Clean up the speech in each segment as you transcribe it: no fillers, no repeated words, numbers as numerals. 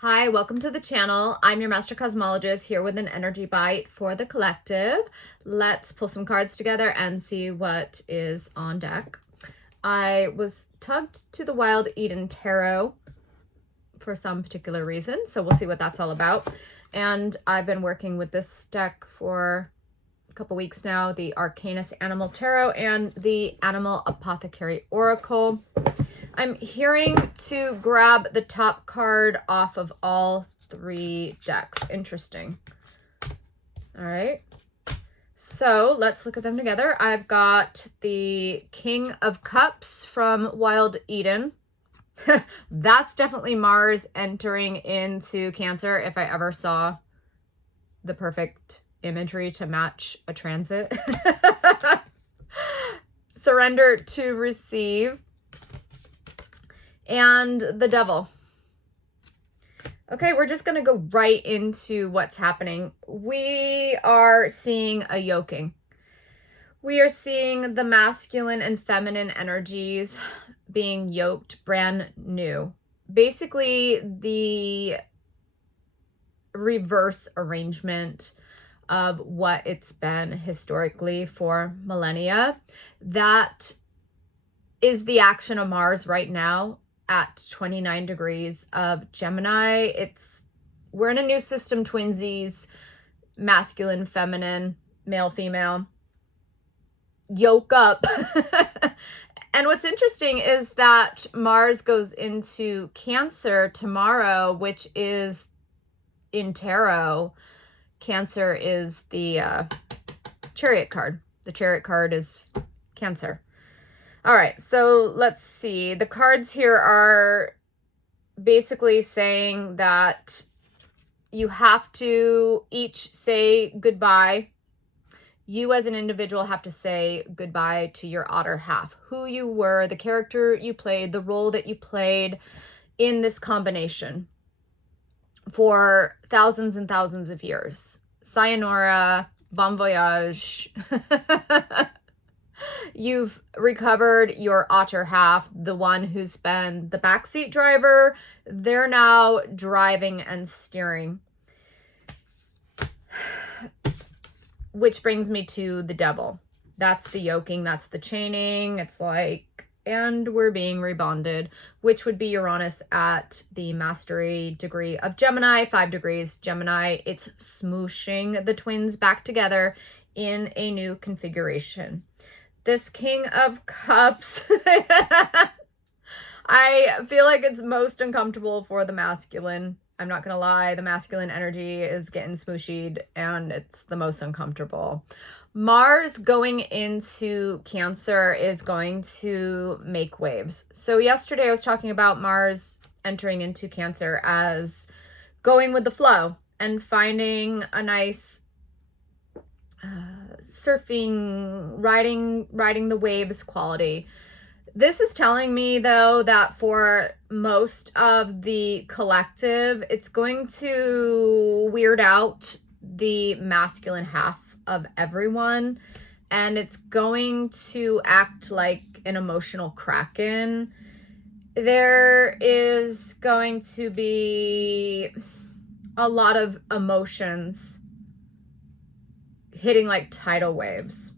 Hi, welcome to the channel. I'm your master cosmologist here with an energy bite for the collective. Let's pull some cards together and see what is on deck. I was tugged to the Wild Eden Tarot for some particular reason, so we'll see what that's all about. And I've been working with this deck for a couple weeks now, the Arcanus Animal Tarot and the Animal Apothecary Oracle. I'm hearing to grab the top card off of all three decks. Interesting. All right. So let's look at them together. I've got the King of Cups from Wild Eden. That's definitely Mars entering into Cancer if I ever saw the perfect imagery to match a transit. Surrender to receive. And the Devil. Okay, we're just going to go right into what's happening. We are seeing a yoking. We are seeing the masculine and feminine energies being yoked brand new. Basically, the reverse arrangement of what it's been historically for millennia. That is the action of Mars right now at 29 degrees of Gemini. We're in a new system, twinsies, masculine, feminine, male, female, yoke up. And what's interesting is that Mars goes into Cancer tomorrow, which is in tarot. Cancer is the Chariot card. The Chariot card is Cancer. All right, so let's see. The cards here are basically saying that you have to each say goodbye. You as an individual have to say goodbye to your other half, who you were, the character you played, the role that you played in this combination for thousands and thousands of years. Sayonara, bon voyage. You've recovered your otter half, the one who's been the backseat driver. They're now driving and steering. Which brings me to the Devil. That's the yoking, that's the chaining. It's like, and we're being rebonded, which would be Uranus at the mastery degree of Gemini, 5 degrees Gemini. It's smooshing the twins back together in a new configuration. This King of Cups, I feel like it's most uncomfortable for the masculine. I'm not going to lie. The masculine energy is getting smooshied and it's the most uncomfortable. Mars going into Cancer is going to make waves. So yesterday I was talking about Mars entering into Cancer as going with the flow and finding a nice surfing, riding the waves quality. This is telling me, though, that for most of the collective, it's going to weird out the masculine half of everyone, and it's going to act like an emotional kraken. There is going to be a lot of emotions hitting like tidal waves.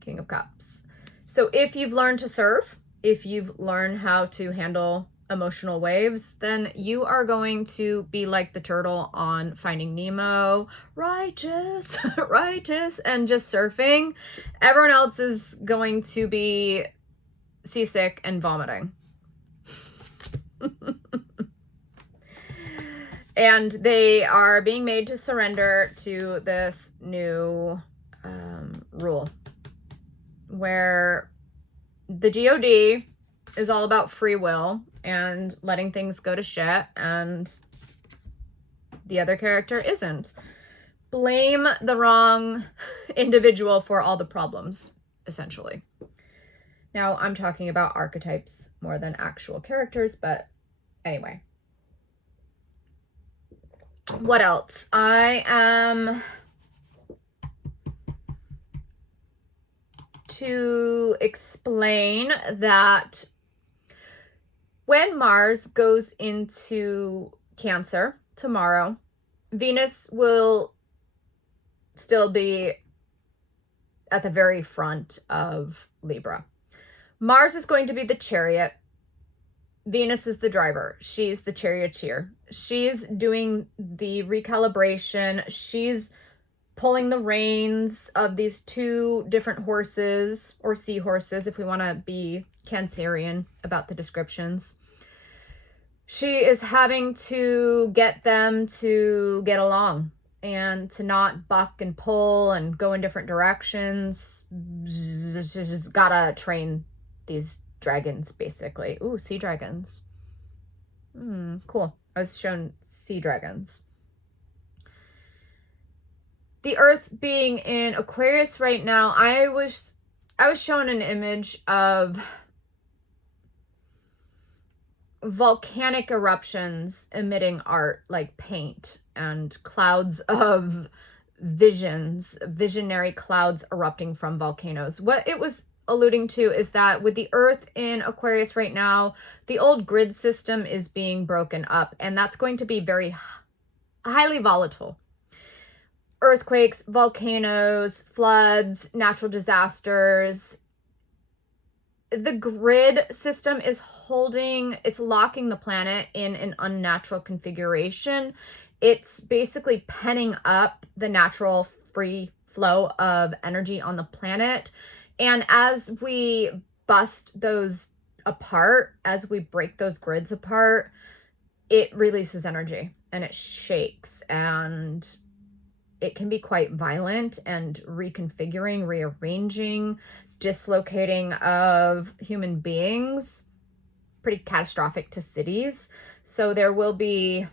King of Cups. So if you've learned to surf, if you've learned how to handle emotional waves, then you are going to be like the turtle on Finding Nemo, righteous, righteous, and just surfing. Everyone else is going to be seasick and vomiting. And they are being made to surrender to this new rule where the God is all about free will and letting things go to shit, and the other character isn't. Blame the wrong individual for all the problems, essentially. Now, I'm talking about archetypes more than actual characters, but anyway. What else? I am to explain that When Mars goes into Cancer tomorrow, Venus will still be at the very front of Libra. Mars is going to be the chariot. Venus is the driver. She's the charioteer. She's doing the recalibration. She's pulling the reins of these two different horses, or seahorses, if we want to be Cancerian about the descriptions. She is having to get them to get along and to not buck and pull and go in different directions. She's gotta train these dragons, basically. Ooh, sea dragons. Cool. I was shown sea dragons. The Earth being in Aquarius right now, I was shown an image of volcanic eruptions emitting art like paint, and clouds of visionary clouds erupting from volcanoes. What it was alluding to is that with the Earth in Aquarius right now, the old grid system is being broken up, and that's going to be very highly volatile. Earthquakes, volcanoes, floods, natural disasters. The grid system is it's locking the planet in an unnatural configuration. It's basically penning up the natural free flow of energy on the planet. And as we bust those apart, as we break those grids apart, it releases energy and it shakes, and it can be quite violent and reconfiguring, rearranging, dislocating of human beings, pretty catastrophic to cities. So there will be,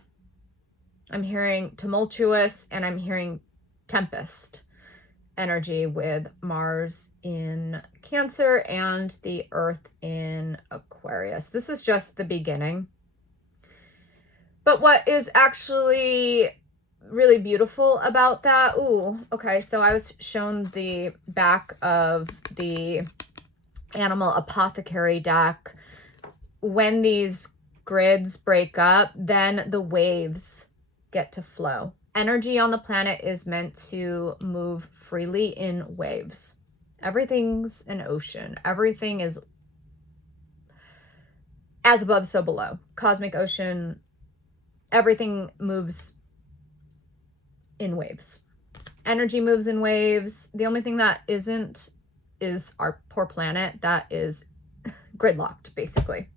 I'm hearing tumultuous and I'm hearing tempest energy with Mars in Cancer and the Earth in Aquarius. This is just the beginning. But what is actually really beautiful about that, okay, so I was shown the back of the Animal Apothecary deck. When these grids break up, then the waves get to flow. Energy on the planet is meant to move freely in waves. Everything's an ocean. Everything is as above, so below. Cosmic ocean. Everything moves in waves. Energy moves in waves. The only thing that isn't is our poor planet. That is gridlocked, basically.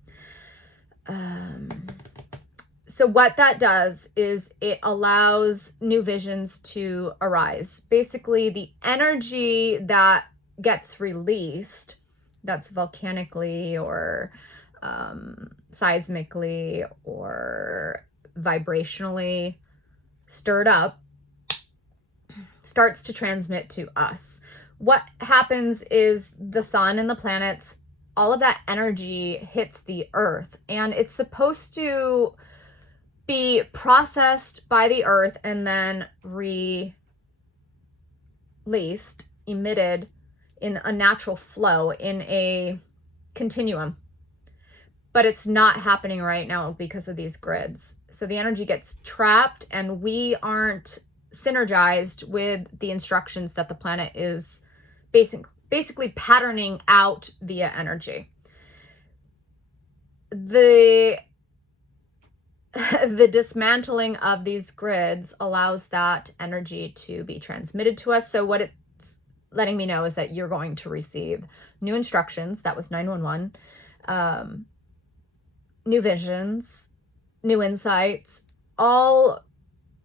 So what that does is it allows new visions to arise. Basically, the energy that gets released, that's volcanically or seismically or vibrationally stirred up, starts to transmit to us. What happens is the sun and the planets, all of that energy hits the Earth, and it's supposed to be processed by the Earth and then released, emitted in a natural flow, in a continuum. But it's not happening right now because of these grids. So the energy gets trapped, and we aren't synergized with the instructions that the planet is basically patterning out via energy. The dismantling of these grids allows that energy to be transmitted to us. So what it's letting me know is that you're going to receive new instructions. That was 911. New visions, new insights, all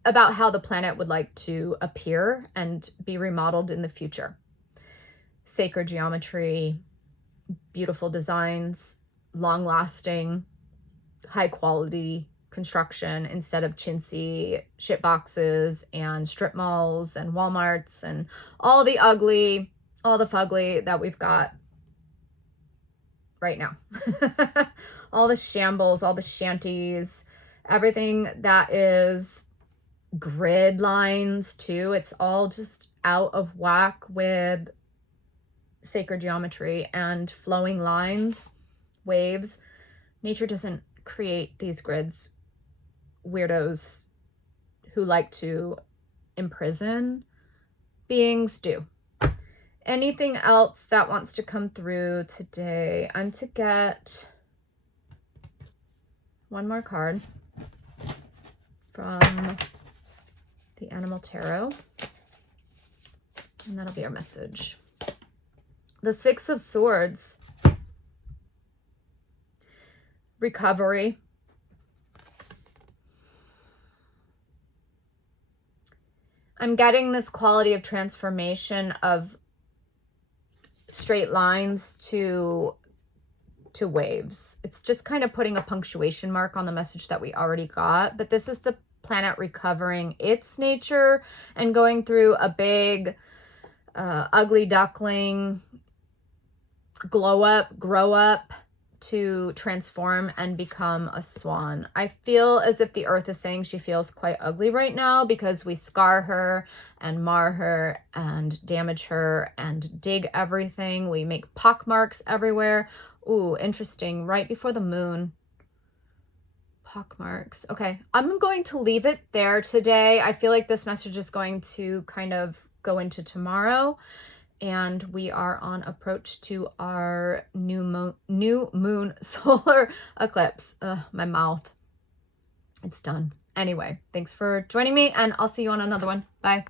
about how the planet would like to appear and be remodeled in the future. Sacred geometry, beautiful designs, long-lasting, high-quality construction instead of chintzy shit boxes and strip malls and Walmarts and all the fugly that we've got right now. All the shambles, all the shanties, everything that is grid lines too. It's all just out of whack with sacred geometry and flowing lines, waves. Nature doesn't create these grids. Weirdos who like to imprison beings do. Anything else that wants to come through today? I'm to get one more card from the Animal Tarot, and that'll be our message. The Six of Swords. Recovery. I'm getting this quality of transformation of straight lines to waves. It's just kind of putting a punctuation mark on the message that we already got. But this is the planet recovering its nature and going through a big, ugly duckling, glow up, grow up, to transform and become a swan. I feel as if the earth is saying she feels quite ugly right now because we scar her and mar her and damage her and dig everything. We make pock marks everywhere. Ooh, interesting. Right before the moon. Pock marks. Okay, I'm going to leave it there today. I feel like this message is going to kind of go into tomorrow. And we are on approach to our new moon solar eclipse. My mouth. It's done. Anyway, thanks for joining me, and I'll see you on another one. Bye.